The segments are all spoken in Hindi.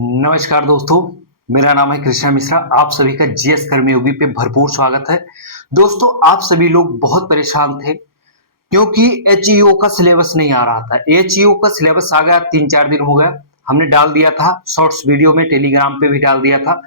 नमस्कार दोस्तों, मेरा नाम है कृष्णा मिश्रा। आप सभी का जीएस कर्मयोगी पे भरपूर स्वागत है। दोस्तों, आप सभी लोग बहुत परेशान थे क्योंकि एचईओ का सिलेबस नहीं आ रहा था। एचईओ का सिलेबस आ गया, 3-4 दिन हो गया। हमने डाल दिया था शॉर्ट्स वीडियो में, टेलीग्राम पे भी डाल दिया था।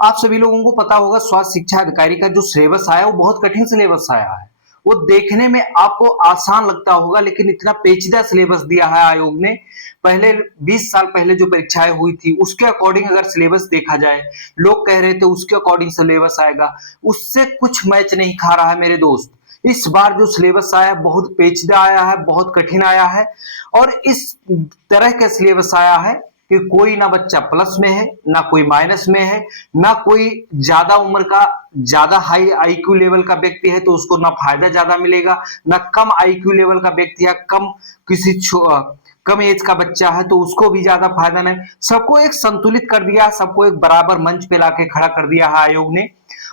आप सभी लोगों को पता होगा, स्वास्थ्य शिक्षा अधिकारी का जो सिलेबस आया वो बहुत कठिन सिलेबस आया है। वो देखने में आपको आसान लगता होगा, लेकिन इतना पेचीदा सिलेबस दिया है आयोग ने। पहले 20 साल पहले जो परीक्षाएं हुई थी उसके अकॉर्डिंग अगर सिलेबस देखा जाए, लोग कह रहे थे उसके अकॉर्डिंग सिलेबस आएगा, उससे कुछ मैच नहीं खा रहा है मेरे दोस्त। इस बार जो सिलेबस आया है बहुत पेचीदा आया है, बहुत कठिन आया है। और इस तरह का सिलेबस आया है कि कोई ना बच्चा प्लस में है, ना कोई माइनस में है, ना कोई ज्यादा उम्र का, ज्यादा हाई आईक्यू लेवल का व्यक्ति है तो उसको ना फायदा ज्यादा मिलेगा, ना कम आईक्यू लेवल का व्यक्ति है, कम एज का बच्चा है तो उसको भी ज्यादा फायदा नहीं। सबको एक संतुलित कर दिया, सबको एक बराबर मंच पे लाके खड़ा कर दिया है आयोग ने।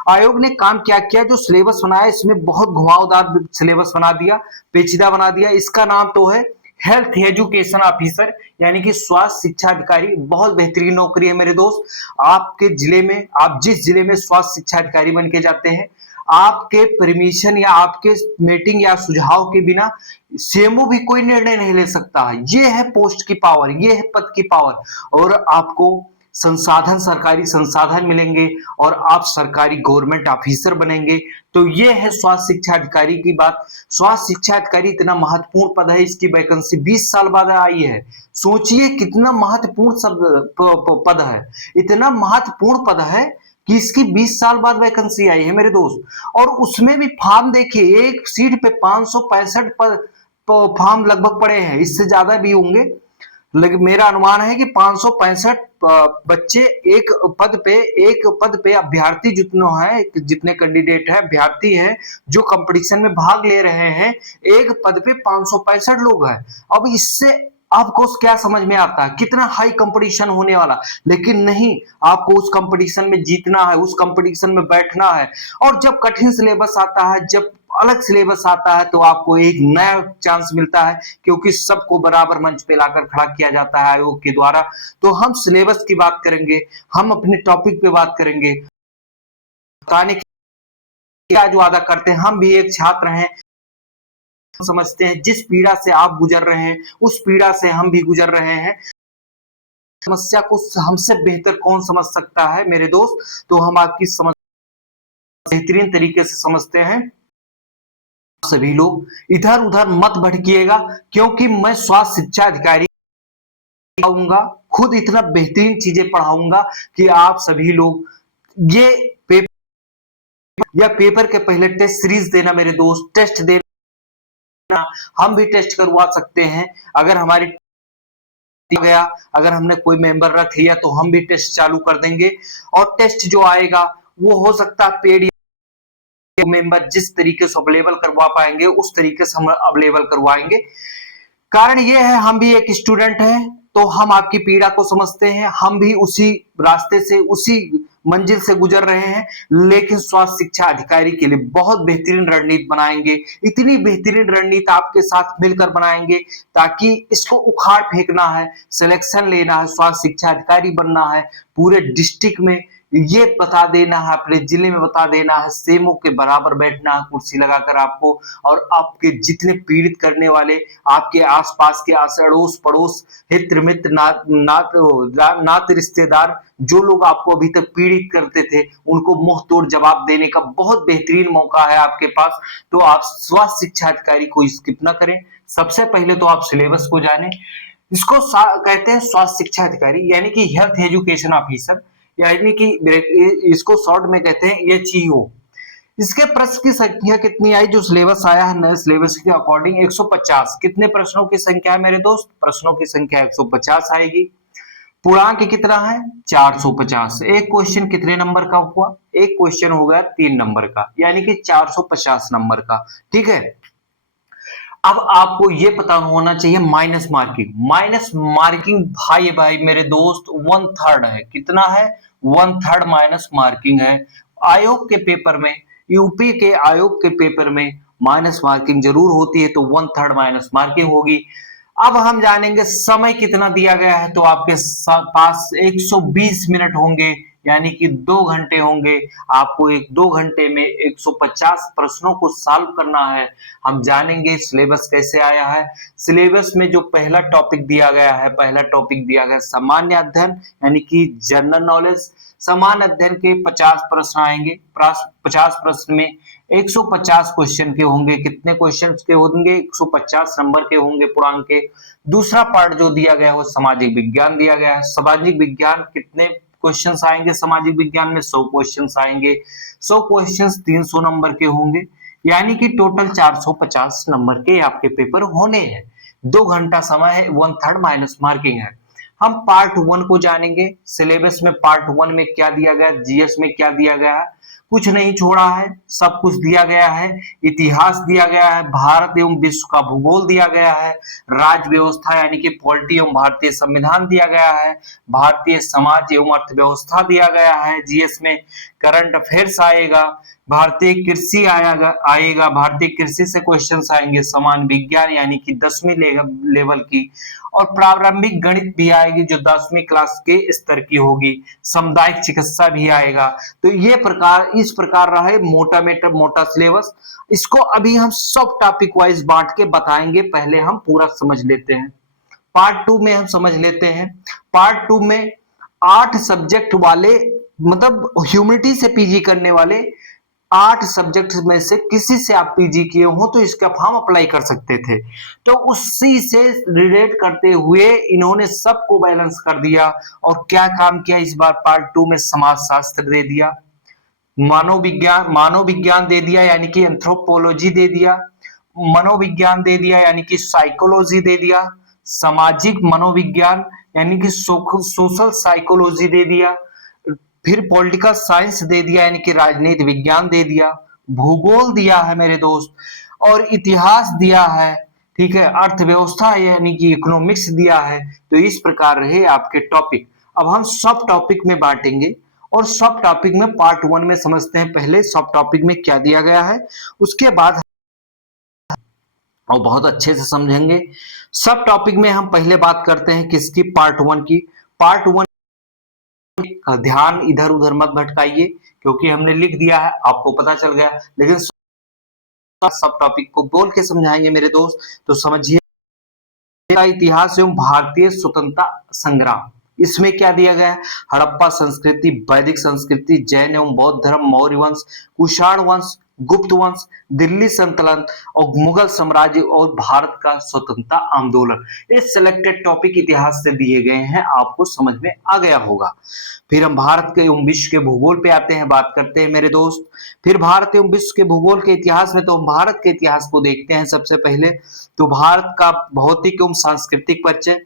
आयोग ने काम क्या किया, जो सिलेबस बनाया इसमें बहुत घुमावदार सिलेबस बना दिया, पेचीदा बना दिया। इसका नाम तो है हेल्थ एजुकेशन ऑफिसर, यानी कि स्वास्थ्य शिक्षा अधिकारी। बहुत बेहतरीन नौकरी है मेरे दोस्त। आपके जिले में, आप जिस जिले में स्वास्थ्य शिक्षा अधिकारी बन के जाते हैं, आपके परमिशन या आपके मीटिंग या सुझाव के बिना सीएमओ भी कोई निर्णय नहीं ले सकता है। ये है पोस्ट की पावर, ये है पद की पावर। और आपको संसाधन, सरकारी संसाधन मिलेंगे और आप सरकारी गवर्नमेंट ऑफिसर बनेंगे। तो ये है स्वास्थ्य शिक्षा अधिकारी की बात। स्वास्थ्य शिक्षा अधिकारी इतना महत्वपूर्ण पद है, इसकी वैकेंसी 20 साल बाद आई है। सोचिए कितना महत्वपूर्ण पद है। इतना महत्वपूर्ण पद है कि इसकी 20 साल बाद वैकेंसी आई है मेरे दोस्त। और उसमें भी फॉर्म देखिए, एक सीट पे 565 फॉर्म लगभग पड़े हैं, इससे ज्यादा भी होंगे। लेकिन मेरा अनुमान है कि 565 बच्चे एक पद पे अभ्यर्थी जितने कैंडिडेट हैं, अभ्यर्थी हैं जो कंपटीशन में भाग ले रहे हैं, एक पद पे 565 लोग हैं। अब इससे आपको क्या समझ में आता है कितना हाई कंपटीशन होने वाला। लेकिन नहीं, आपको उस कंपटीशन में जीतना है, उस कंपटीशन में बैठना है। और जब कठिन सिलेबस आता है, जब अलग सिलेबस आता है, तो आपको एक नया चांस मिलता है, क्योंकि सबको बराबर मंच पे लाकर खड़ा किया जाता है आयोग के द्वारा। तो हम सिलेबस की बात करेंगे, हम अपने टॉपिक पे बात करेंगे, बताने की क्या जो वादा करते हैं। हम भी एक छात्र हैं, समझते हैं जिस पीड़ा से आप गुजर रहे हैं उस पीड़ा से हम भी गुजर रहे हैं। समस्या को हमसे बेहतर कौन समझ सकता है मेरे दोस्त। तो हम आपकी समस्या बेहतरीन तरीके से समझते हैं। सभी लोग इधर उधर मत भटकिएगा, क्योंकि मैं स्वास्थ्य शिक्षा अधिकारी पढ़ाऊंगा, खुद इतना बेहतरीन चीजें पढ़ाऊंगा कि आप सभी लोग ये पेपर के पहले टेस्ट सीरीज देना मेरे दोस्त, टेस्ट देना। हम भी टेस्ट करवा सकते हैं, अगर हमारी गया, अगर हमने कोई मेंबर रख लिया तो हम भी टेस्ट चालू कर देंगे। और टेस्ट जो आएगा वो हो सकता है पेड, मेंबर जिस तरीके से अवेलेबल करवा पाएंगे उस तरीके से हम अवेलेबल करवाएंगे। कारण ये है, हम भी एक स्टूडेंट हैं, तो हम आपकी पीड़ा को समझते हैं। हम भी उसी रास्ते से, उसी मंजिल से गुजर रहे हैं। लेकिन स्वास्थ्य शिक्षा अधिकारी के लिए बहुत बेहतरीन रणनीति बनाएंगे। इतनी बेहतरीन रणनीति आपके साथ मिलकर बनाएंगे, ताकि इसको उखाड़ फेंकना है, सिलेक्शन लेना है, स्वास्थ्य शिक्षा अधिकारी बनना है, पूरे डिस्ट्रिक्ट में ये बता देना है, अपने जिले में बता देना है, सेमो के बराबर बैठना है कुर्सी लगाकर आपको। और आपके जितने पीड़ित करने वाले, आपके आसपास के अड़ोस पड़ोस, हित मित्र, नात रिश्तेदार, जो लोग आपको अभी तक पीड़ित करते थे, उनको मुंह तोड़ जवाब देने का बहुत बेहतरीन मौका है आपके पास। तो आप स्वास्थ्य शिक्षा अधिकारी को स्किप ना करें। सबसे पहले तो आप सिलेबस को जानें। इसको कहते हैं स्वास्थ्य शिक्षा अधिकारी, यानी कि हेल्थ एजुकेशन ऑफिसर, यानी कि इसको शॉर्ट में कहते हैं एचईओ। इसके प्रश्न की संख्या कितनी आई, जो सिलेबस आया है नए सिलेबस के अकॉर्डिंग, 150। कितने प्रश्नों की संख्या है मेरे दोस्त, प्रश्नों की संख्या 150 आएगी। पूर्णांक कितना है, 450। एक क्वेश्चन कितने नंबर का हुआ, एक क्वेश्चन होगा 3 नंबर का, यानी कि 450 नंबर का। ठीक है। अब आपको ये पता होना चाहिए माइनस मार्किंग। माइनस मार्किंग भाई भाई मेरे दोस्त 1/3 है। कितना है, 1/3 माइनस मार्किंग है। आयोग के पेपर में, यूपी के आयोग के पेपर में माइनस मार्किंग जरूर होती है, तो 1/3 माइनस मार्किंग होगी। अब हम जानेंगे समय कितना दिया गया है। तो आपके पास 120 मिनट होंगे, यानी कि 2 घंटे होंगे। आपको एक 2 घंटे में 150 प्रश्नों को सॉल्व करना है। हम जानेंगे सिलेबस कैसे आया है। सिलेबस में जो पहला टॉपिक दिया गया है, पहला टॉपिक दिया गया सामान्य अध्ययन, यानी कि जनरल नॉलेज। सामान्य अध्ययन के 50 प्रश्न आएंगे। 50 प्रश्न में 150 क्वेश्चन के होंगे। कितने क्वेश्चन के होंगे? 150 नंबर के होंगे पूर्णांक के। दूसरा पार्ट जो दिया गया है वो सामाजिक विज्ञान दिया गया है। सामाजिक विज्ञान कितने क्वेश्चंस आएंगे? सामाजिक विज्ञान में 100 क्वेश्चंस आएंगे। 100 क्वेश्चंस 300 नंबर के होंगे, यानी कि टोटल 450 नंबर के आपके पेपर होने हैं। 2 घंटा समय है, 1/3 माइनस मार्किंग है। हम पार्ट 1 को जानेंगे। सिलेबस में पार्ट 1 में क्या दिया गया, जीएस में क्या दिया गया है, कुछ नहीं छोड़ा है, सब कुछ दिया गया है। इतिहास दिया गया है, भारत एवं विश्व का भूगोल दिया गया है, राज्य व्यवस्था यानी कि पॉलिटी एवं भारतीय संविधान दिया गया है, भारतीय समाज एवं अर्थव्यवस्था दिया गया है। जीएस में करंट अफेयर्स आएगा, भारतीय कृषि आएगा, भारतीय कृषि से क्वेश्चंस आएंगे, सामान्य विज्ञान यानी कि 10वीं लेवल की, और प्रारंभिक गणित भी आएगी जो 10वीं क्लास के स्तर की होगी। सामुदायिक चिकित्सा भी आएगा। तो इस प्रकार रहा है मोटा सिलेबस। इसको अभी हम सब टॉपिक वाइज बांट के बताएंगे। पहले हम पूरा समझ लेते हैं। पार्ट 2 में हम समझ लेते हैं। पार्ट 2 में 8 सब्जेक्ट वाले, मतलब ह्यूमैनिटी से पीजी करने वाले 8 सब्जेक्ट में से किसी से आप पीजी किए हो तो इसका फॉर्म अप्लाई कर सकते थे। तो उसी से रिलेट करते हुए इन्होंने सबको बैलेंस कर दिया। और क्या काम किया इस बार पार्ट 2 में? समाजशास्त्र दे दिया, मानव विज्ञान दे दिया यानी कि एंथ्रोपोलॉजी दे दिया, मनोविज्ञान दे दिया यानी कि साइकोलॉजी दे दिया, सामाजिक मनोविज्ञान यानी कि सोशल साइकोलॉजी दे दिया, फिर पॉलिटिकल साइंस दे दिया यानी कि राजनीति विज्ञान दे दिया, भूगोल दिया है मेरे दोस्त, और इतिहास दिया है। ठीक है, अर्थव्यवस्था यानी कि इकोनॉमिक्स दिया है। तो इस प्रकार रहे आपके टॉपिक। अब हम सब टॉपिक में बांटेंगे और सब टॉपिक में पार्ट 1 में समझते हैं। पहले सब टॉपिक में क्या दिया गया है, उसके बाद और बहुत अच्छे से समझेंगे। सब टॉपिक में हम पहले बात करते हैं किसकी? पार्ट 1 की। पार्ट 1 का ध्यान इधर उधर मत भटकाइए, क्योंकि हमने लिख दिया है, आपको पता चल गया, लेकिन सब टॉपिक को बोल के समझाएंगे मेरे दोस्त। तो समझिए, इतिहास एवं भारतीय स्वतंत्रता संग्राम, इसमें क्या दिया गया है? हड़प्पा संस्कृति, वैदिक संस्कृति, जैन एवं बौद्ध धर्म, मौर्य वंश, कुषाण वंश, गुप्त वंश, दिल्ली सल्तनत और मुगल साम्राज्य और भारत का स्वतंत्रता आंदोलन। ये सिलेक्टेड टॉपिक इतिहास से दिए गए हैं, आपको समझ में आ गया होगा। फिर हम भारत के एवं विश्व के भूगोल पे आते हैं, बात करते हैं मेरे दोस्त। फिर भारत एवं विश्व के भूगोल के इतिहास में तो हम भारत के इतिहास को देखते हैं सबसे पहले। तो भारत का भौतिक एवं सांस्कृतिक परिचय,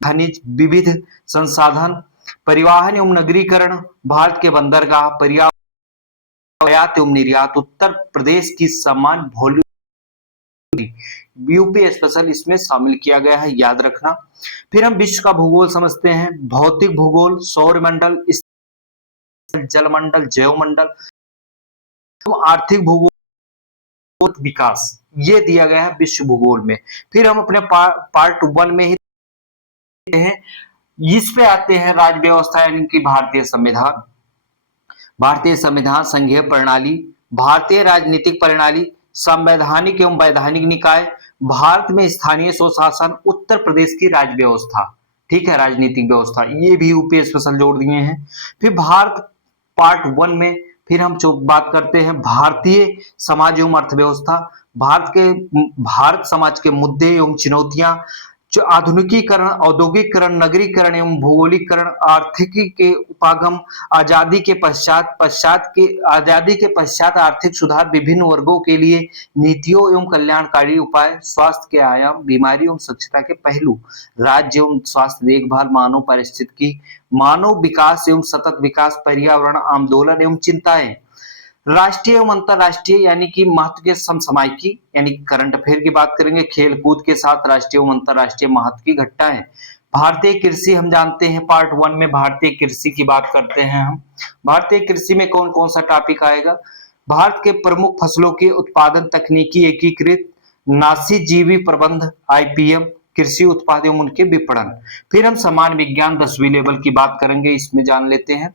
खनिज विविध संसाधन, परिवहन एवं नगरीकरण, भारत के बंदरगाह, पर्यावरण, आयात एवं निर्यात, उत्तर प्रदेश की समान भौगोलिक, यूपी स्पेशल इसमें शामिल किया गया है, याद रखना। फिर हम विश्व का भूगोल समझते हैं। भौतिक भूगोल, सौरमंडल, जलमंडल, जैवमंडल, आर्थिक भूगोल, विकास, ये दिया गया है विश्व भूगोल में। फिर हम अपने पार्ट 1 में ही हैं, इस पे आते हैं राज्य व्यवस्था यानी कि भारतीय संविधान। भारतीय संविधान संघीय प्रणाली, भारतीय राजनीतिक प्रणाली, संवैधानिक एवं वैधानिक निकाय, भारत में स्थानीय स्वशासन, उत्तर प्रदेश की राज्य व्यवस्था, ठीक है, राजनीतिक व्यवस्था, ये भी यूपी स्पेशल जोड़ दिए हैं। फिर भारत पार्ट 1 में फिर हम जो बात करते हैं भारतीय समाज एवं अर्थव्यवस्था, भारत समाज के मुद्दे एवं चुनौतियां, जो आधुनिकीकरण, औद्योगिकरण, नगरीकरण एवं भौगोलिकरण, आर्थिकी के उपागम, आजादी के पश्चात आर्थिक सुधार, विभिन्न वर्गों के लिए नीतियों एवं कल्याणकारी उपाय, स्वास्थ्य के आयाम, बीमारी एवं स्वच्छता के पहलू, राज्य एवं स्वास्थ्य देखभाल, मानव पारिस्थितिकी, मानव विकास एवं सतत विकास, पर्यावरण, आंदोलन एवं चिंताएं, राष्ट्रीय एवं अंतरराष्ट्रीय यानी कि महत्व के समसामयिकी यानी करंट अफेयर की बात करेंगे, खेल कूद के साथ राष्ट्रीय एवं अंतरराष्ट्रीय महत्व की घटनाएं, भारतीय कृषि हम जानते हैं, पार्ट 1 में भारतीय कृषि की बात करते हैं हम। भारतीय कृषि में कौन कौन सा टॉपिक आएगा? भारत के प्रमुख फसलों के उत्पादन, तकनीकी एकीकृत, नासी जीवी प्रबंध आईपीएम, कृषि उत्पाद एवं उनके विपणन। फिर हम सामान्य विज्ञान 10वीं लेवल की बात करेंगे, इसमें जान लेते हैं।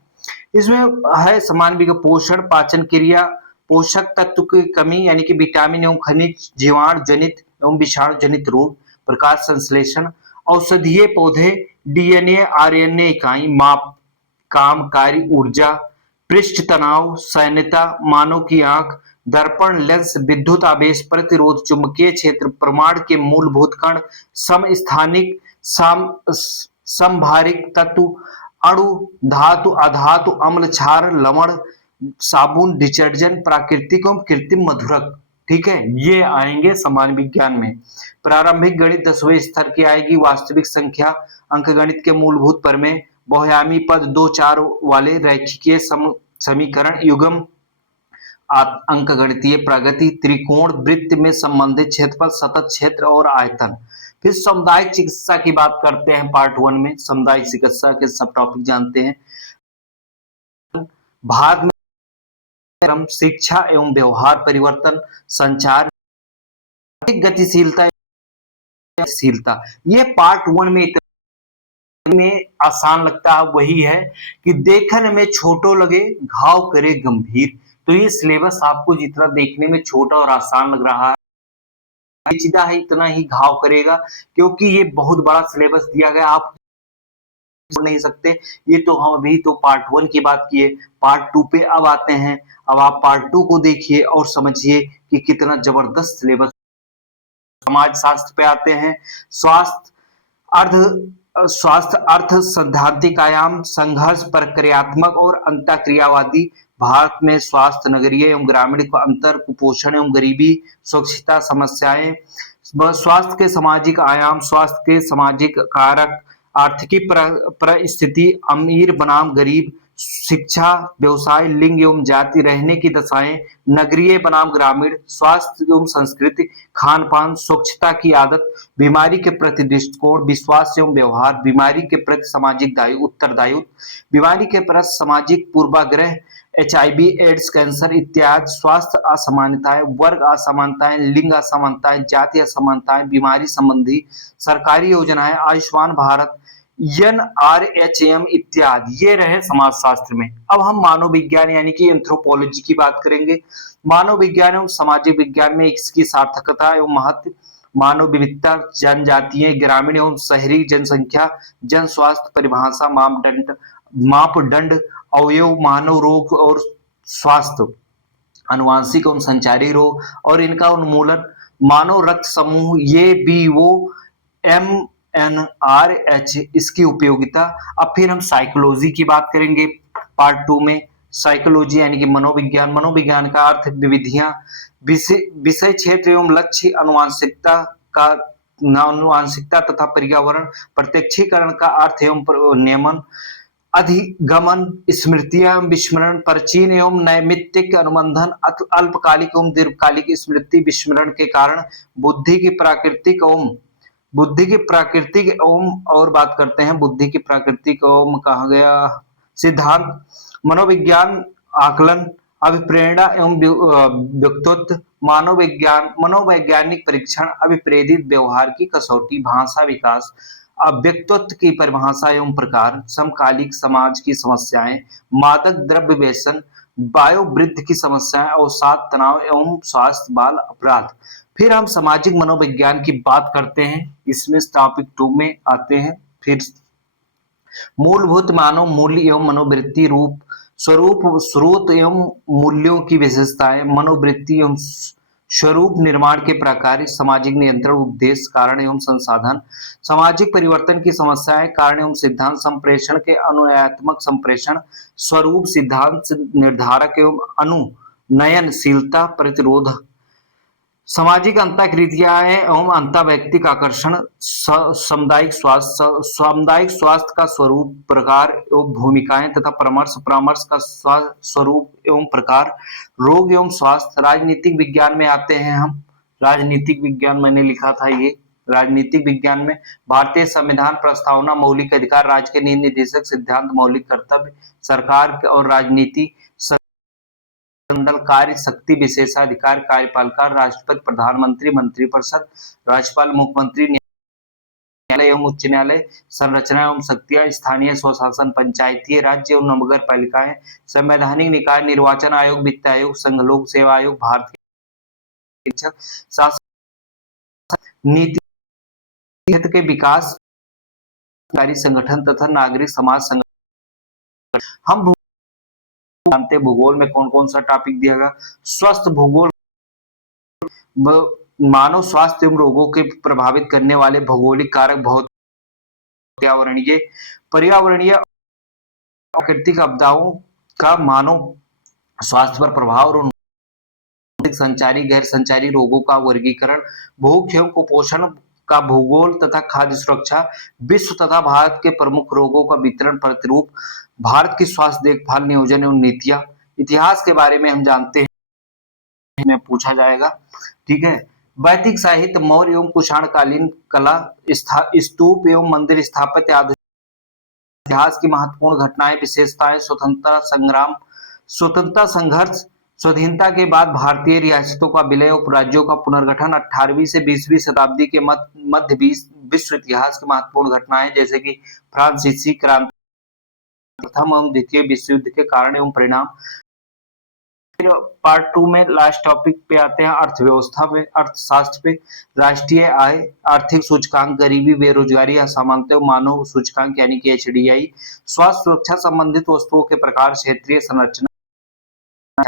इसमें है सामान्य विज्ञान पोषण, पाचन क्रिया, पोषक तत्व की कमी यानी कि विटामिन एवं खनिज, जीवाणु जनित एवं विषाणु जनित रोग, प्रकाश संश्लेषण, औषधीय पौधे, डीएनए आरएनए इकाई, माप, काम, कार्य, ऊर्जा, पृष्ठ तनाव, सैन्यता, मानव की आंख, दर्पण, लेंस, विद्युत आवेश, प्रतिरोध, चुंबकीय क्षेत्र, परमाणु के मूलभूत कण, समस्थानिक, समभारिक तत्व, अणु, धातु, अधातु, अम्ल, क्षार, लवण, साबुन, डिटर्जेंट, प्राकृतिक एवं कृत्रिम मधुरक। ठीक है, ये आएंगे सामान्य विज्ञान में। प्रारंभिक गणित 10वें स्तर की आएगी, वास्तविक संख्या, अंकगणित के मूलभूत प्रमेय, बहुआयामी पद, 2 4 वाले रैखिकीय समीकरण, युग्म, अंकगणितीय प्रगति, त्रिकोण, वृत्त में संबंधित क्षेत्रफल, सतत क्षेत्र और आयतन। फिर सामुदायिक चिकित्सा की बात करते हैं पार्ट 1 में। सामुदायिक चिकित्सा के सब टॉपिक जानते हैं। भारत में क्रम, शिक्षा एवं व्यवहार परिवर्तन, संचार, गतिशीलता, ये पार्ट 1 में में आसान लगता है, वही है कि देखने में छोटो लगे घाव करे गंभीर। तो ये सिलेबस आपको जितना देखने में छोटा और आसान लग रहा है, पेचीदा है, इतना ही घाव करेगा, क्योंकि ये बहुत बड़ा सिलेबस दिया गया, आप छोड़ नहीं सकते। ये तो हम अभी तो पार्ट 1 की बात किए, पार्ट 2 पे अब आते हैं। अब आप पार्ट 2 को देखिए और समझिए कि कितना जबरदस्त सिलेबस। समाज शास्त्र पे आते हैं। स्वास्थ्य अर्थ सैद्धांतिक आयाम, संघर्ष प्रक्रियात्मक और अंतःक्रियावादी, भारत में स्वास्थ्य नगरीय एवं ग्रामीण अंतर, कुपोषण एवं गरीबी, स्वच्छता समस्याएं, स्वास्थ्य के सामाजिक आयाम, स्वास्थ्य के सामाजिक कारक, आर्थिकी परिस्थिति, अमीर बनाम गरीब, शिक्षा, व्यवसाय, लिंग एवं जाति, रहने की दशाएं, नगरीय बनाम ग्रामीण, स्वास्थ्य एवं संस्कृति, खान पान, स्वच्छता की आदत, बीमारी के प्रति दृष्टिकोण, विश्वास एवं व्यवहार, बीमारी के प्रति सामाजिक उत्तरदायित्व, बीमारी के प्रति सामाजिक पूर्वाग्रह, एचआईवी एड्स कैंसर इत्यादि, स्वास्थ्य असमानताएं, वर्ग असमानताएं, लिंग असमानताएं, जाति असमानताएं, बीमारी संबंधी सरकारी योजनाएं, आयुष्मान भारत, एनआरएचएम इत्यादि, ये रहे समाजशास्त्र में। अब हम मानव विज्ञान यानी कि एंथ्रोपोलॉजी की बात करेंगे। मानव विज्ञान एवं सामाजिक विज्ञान में इसकी सार्थकता एवं महत्व, मानव विविधता, जनजातीय, ग्रामीण एवं शहरी जनसंख्या, जन स्वास्थ्य परिभाषा, मापदंड, अवयव, मानव रोग और स्वास्थ्य, अनुवांशिक एवं संचारी रोग और इनका उन्मूलन, मानव रक्त समूह, ये बी वो एम एनआरएच, इसकी उपयोगिता। अब फिर हम साइकोलॉजी की बात करेंगे पार्ट 2 में। साइकोलॉजी यानी कि मनोविज्ञान, मनोविज्ञान का अर्थ विविधियां, विषय क्षेत्र एवं लक्ष्य, अनुवांशिकता तथा पर्यावरण, प्रत्यक्षीकरण का अर्थ एवं नियमन, अधिगमन, स्मृतियां एवं विस्मरण, प्राचीन एवं नैमित्तिक अनुबंधन, अल्पकालिक एवं दीर्घकालिक स्मृति विस्मरण के कारण, बुद्धि की प्राकृतिक एवं और बात करते हैं बुद्धि की प्राकृतिक एवं कहा गया सिद्धांत, मनोविज्ञान, आकलन, अभिप्रेरणा एवं व्यक्तित्व, मनोवैज्ञानिक परीक्षण, अभिप्रेरित व्यवहार की कसौटी, भाषा विकास, व्यक्तित्व की परिभाषा एवं प्रकार, समकालिक समाज की समस्याएं, मादक द्रव्य व्यसन, वयोवृद्ध की समस्याएं, अवसाद, तनाव एवं स्वास्थ्य, बाल अपराध। फिर हम सामाजिक मनोविज्ञान की बात करते हैं, इसमें टॉपिक 2 में आते हैं। फिर मूलभूत मानव मूल्य एवं मनोवृत्ति, रूप, स्वरूप, स्रोत एवं मूल्यों की विशेषताएं, मनोवृत्ति एवं स्वरूप निर्माण के प्रकार, सामाजिक नियंत्रण, उद्देश्य, कारण एवं संसाधन, सामाजिक परिवर्तन की समस्याएं, कारण एवं सिद्धांत, संप्रेषण के अनुनयात्मक संप्रेषण, स्वरूप, सिद्धांत निर्धारक एवं अनुनयनशीलता, प्रतिरोध, सामाजिक अंतःक्रियाएं एवं अंतःवैयक्तिक आकर्षण, सामुदायिक स्वास्थ्य का स्वरूप, प्रकार एवं भूमिकाएं तथा परामर्श का स्वरूप एवं प्रकार, रोग एवं स्वास्थ्य, राजनीतिक विज्ञान में आते हैं हम। राजनीतिक विज्ञान मैंने लिखा था ये। राजनीतिक विज्ञान में भारतीय संविधान, प्रस्तावना, मौलिक अधिकार, राज्य के नीति निर्देशक सिद्धांत, मौलिक कर्तव्य, सरकार और राजनीति, मंडल, कार्य शक्ति, विशेषाधिकार, कार्यपालिका, राष्ट्रपति, प्रधानमंत्री, मंत्रिपरिषद, राज्यपाल, मुख्यमंत्री, न्यायालय एवं उच्च न्यायालय, संरचना एवं शक्तियां, स्थानीय स्वशासन, पंचायती राज्य एवं नगर पालिकाएं, संवैधानिक निकाय, निर्वाचन आयोग, वित्त आयोग, संघ लोक सेवा आयोग, भारत के शासन, नीति क्षेत्र के विकास, सरकारी संगठन तथा नागरिक समाज संगठन। हम जानते हैं भूगोल में कौन कौन सा टॉपिक दिया गया। स्वस्थ भूगोल मानव स्वास्थ्य एवं रोगों के प्रभावित करने वाले भौगोलिक कारक, बहुत पर्यावरणीय प्राकृतिक आपदाओं का मानव स्वास्थ्य पर प्रभाव और संचारी गैर संचारी रोगों का वर्गीकरण, भूख एवं कुपोषण का भूगोल तथा खाद्य सुरक्षा, विश्व तथा भारत के प्रमुख रोगों का वितरण प्रतिरूप, भारत की स्वास्थ्य देखभाल नियोजन एवं नीतियां, इतिहास के बारे में हम जानते हैं में पूछा जाएगा। ठीक है, वैदिक साहित्य, मौर्य एवं कुषाणकालीन कला, स्तूप एवं मंदिर स्थापत्य आदि, इतिहास की महत्वपूर्ण घटनाएं, विशेषताएं, स्वतंत्रता संग्राम, स्वतंत्रता संघर्ष, स्वाधीनता के बाद भारतीय रियासतों का विलय और राज्यों का पुनर्गठन, 18वीं से 20वीं शताब्दी के मध्य विश्व इतिहास की महत्वपूर्ण घटनाएं जैसे कि फ्रांसीसी क्रांति, प्रथम एवं द्वितीय विश्व युद्ध के कारण एवं परिणाम। पार्ट 2 में लास्ट टॉपिक पे आते हैं अर्थव्यवस्था पे, अर्थशास्त्र पे, राष्ट्रीय आय, आर्थिक सूचकांक, गरीबी, बेरोजगारी, असमानता, मानव सूचकांक यानी कि एचडीआई, स्वास्थ्य सुरक्षा संबंधित वस्तुओं के प्रकार, क्षेत्रीय संरचना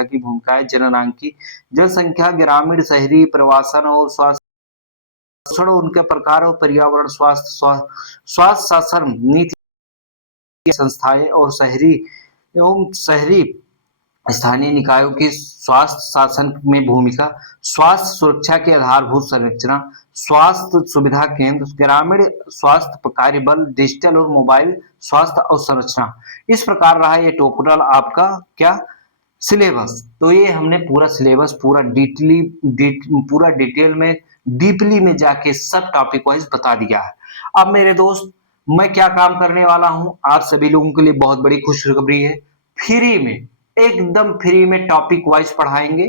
की भूमिकाएं, जननांकी, जनसंख्या, ग्रामीण, शहरी, प्रवासन और स्वास्थ्य, उनके प्रकार और पर्यावरण, स्वास्थ्य शासन नीति, संस्थाएं और शहरी एवं शहरी स्थानीय निकायों की स्वास्थ्य शासन में भूमिका, स्वास्थ्य सुरक्षा की आधारभूत संरचना, स्वास्थ्य सुविधा केंद्र, ग्रामीण स्वास्थ्य कार्यबल, डिजिटल और मोबाइल स्वास्थ्य अवसंरचना। इस प्रकार रहा ये टोटल आपका क्या सिलेबस। तो ये हमने पूरा सिलेबस पूरा डिटेल में डीपली में जाके सब टॉपिक वाइज बता दिया है। अब मेरे दोस्त मैं क्या काम करने वाला हूं, आप सभी लोगों के लिए बहुत बड़ी खुशखबरी है, फ्री में एकदम फ्री में टॉपिक वाइज पढ़ाएंगे।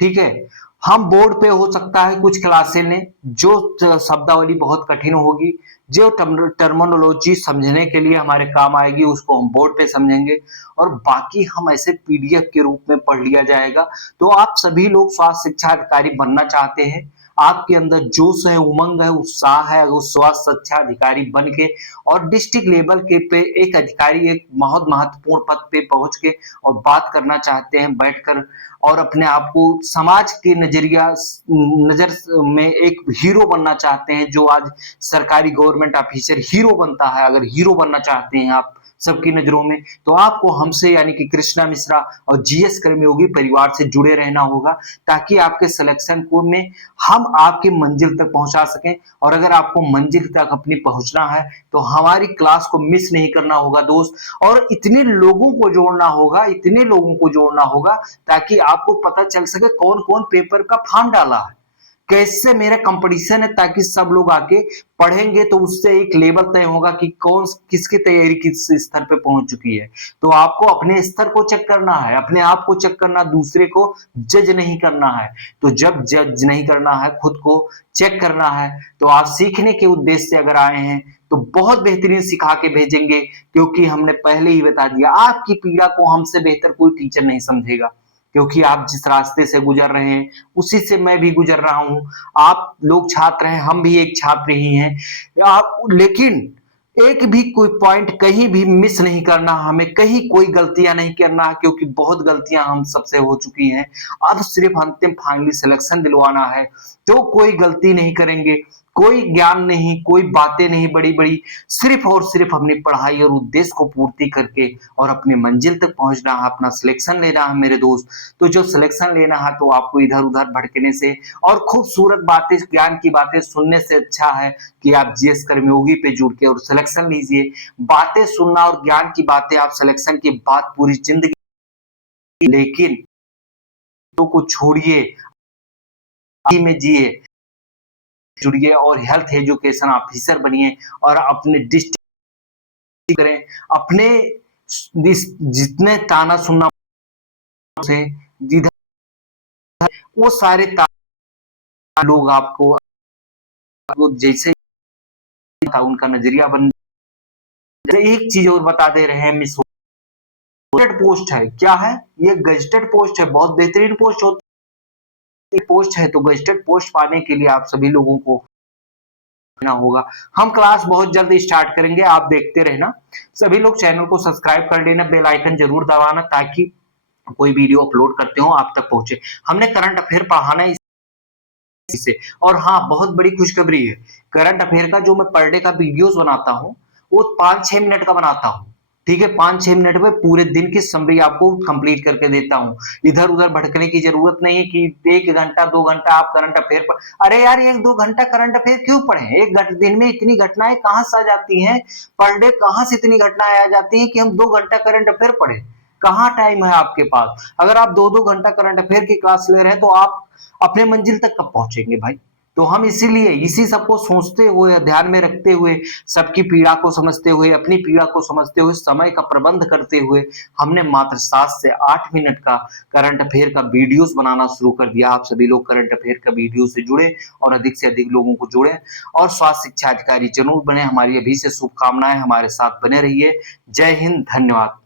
ठीक है, हम बोर्ड पे हो सकता है कुछ क्लासें लें, जो शब्दावली बहुत कठिन होगी, जो टर्मिनोलॉजी समझने के लिए हमारे काम आएगी, उसको हम बोर्ड पे समझेंगे और बाकी हम ऐसे पीडीएफ के रूप में पढ़ लिया जाएगा। तो आप सभी लोग स्वास्थ्य शिक्षा अधिकारी बनना चाहते हैं, आपके अंदर जोश है, उमंग है, उत्साह है, वो स्वास्थ्य शिक्षा अधिकारी बन के और डिस्ट्रिक्ट लेवल के पे एक अधिकारी एक बहुत महत्वपूर्ण पद पे पहुंच के और बात करना चाहते हैं बैठकर और अपने आप को समाज के नजर में एक हीरो बनना चाहते हैं, जो आज सरकारी गवर्नमेंट ऑफिसर हीरो बनता है। अगर हीरो बनना चाहते हैं आप सबकी नजरों में, तो आपको हमसे यानी कि कृष्णा मिश्रा और जीएस कर्मयोगी परिवार से जुड़े रहना होगा, ताकि आपके सिलेक्शन को में हम आपकी मंजिल तक पहुंचा सकें। और अगर आपको मंजिल तक अपनी पहुंचना है तो हमारी क्लास को मिस नहीं करना होगा दोस्त, और इतने लोगों को जोड़ना होगा, इतने लोगों को जोड़ना होगा ताकि आपको पता चल सके कौन कौन पेपर का फॉर्म डाला है, कैसे मेरा कंपटीशन है, ताकि सब लोग आके पढ़ेंगे तो उससे एक लेवल तय होगा कि कौन किसकी तैयारी किस स्तर पे पहुंच चुकी है। तो आपको अपने स्तर को चेक करना है, अपने आप को चेक करना, दूसरे को जज नहीं करना है। तो जब जज नहीं करना है, खुद को चेक करना है, तो आप सीखने के उद्देश्य से अगर आए हैं तो बहुत बेहतरीन सिखा के भेजेंगे, क्योंकि हमने पहले ही बता दिया आपकी पीड़ा को हमसे बेहतर कोई टीचर नहीं समझेगा, क्योंकि आप जिस रास्ते से गुजर रहे हैं उसी से मैं भी गुजर रहा हूं। आप लोग छात्र हैं, हम भी एक छात्र ही हैं। आप लेकिन एक भी कोई पॉइंट कहीं भी मिस नहीं करना, हमें कहीं कोई गलतियां नहीं करना, क्योंकि बहुत गलतियां हम सबसे हो चुकी हैं। अब सिर्फ अंतिम फाइनली सिलेक्शन दिलवाना है, तो कोई गलती नहीं करेंगे, कोई ज्ञान नहीं, कोई बातें नहीं बड़ी बड़ी, सिर्फ और सिर्फ अपनी पढ़ाई और उद्देश्य को पूर्ति करके और अपने मंजिल तक पहुंचना है, अपना सिलेक्शन लेना है मेरे दोस्त। तो जो सिलेक्शन लेना है तो आपको इधर उधर भटकने से और खूबसूरत बातें, ज्ञान की बातें सुनने से अच्छा है कि आप जीएस कर्मयोगी पे जुड़ के और सिलेक्शन लीजिए। बातें सुनना और ज्ञान की बातें आप सिलेक्शन की बात पूरी जिंदगी, लेकिन तो को छोड़िए, में जिए, जुड़िए और हेल्थ एजुकेशन ऑफिसर बनिए और अपने डिस्ट्रिक्ट करें, अपने जितने ताना सुनना से जिधर वो सारे लोग आपको जैसे उनका नजरिया बन। एक चीज और बता दे रहे हैं, मिस पोस्ट है, क्या है ये? गजेटेड पोस्ट है, बहुत बेहतरीन पोस्ट होती है। पोस्ट है तो गजेटेड पोस्ट पाने के लिए आप सभी लोगों को ना होगा। हम क्लास बहुत जल्द स्टार्ट करेंगे, आप देखते रहना। सभी लोग चैनल को सब्सक्राइब कर लेना, बेल आइकन जरूर दबाना ताकि कोई वीडियो अपलोड करते हो आप तक पहुंचे। हमने करंट अफेयर पढ़ाना है इससे। और हाँ, बहुत बड़ी खुशखबरी है, करंट अफेयर का जो मैं पर डे का वीडियोस बनाता हूँ वो 5-6 मिनट का बनाता हूँ। ठीक है, 5-6 मिनट में पूरे दिन की समरी आपको कंप्लीट करके देता हूँ। इधर उधर भटकने की जरूरत नहीं है कि 1 घंटा 2 घंटा आप करंट अफेयर पर। अरे यार 1-2 घंटा करंट अफेयर क्यों पढ़े? एक दिन में इतनी घटनाएं कहां से आ जाती हैं? पर डे कहां से इतनी घटनाएं आ जाती हैं कि हम 2 घंटा करंट अफेयर पढ़े? कहाँ टाइम है आपके पास? अगर आप 2-2 घंटा करंट अफेयर की क्लास ले रहे हैं तो आप अपने मंजिल तक कब पहुंचेंगे भाई? तो हम इसीलिए इसी सबको सोचते हुए, ध्यान में रखते हुए, सबकी पीड़ा को समझते हुए, अपनी पीड़ा को समझते हुए, समय का प्रबंध करते हुए हमने मात्र 7 से 8 मिनट का करंट अफेयर का वीडियोस बनाना शुरू कर दिया। आप सभी लोग करंट अफेयर का वीडियो से जुड़े और अधिक से अधिक लोगों को जोड़े और स्वास्थ्य शिक्षा अधिकारी जरूर बने। हमारी अभी से शुभकामनाएं, हमारे साथ बने रहिए। जय हिंद, धन्यवाद।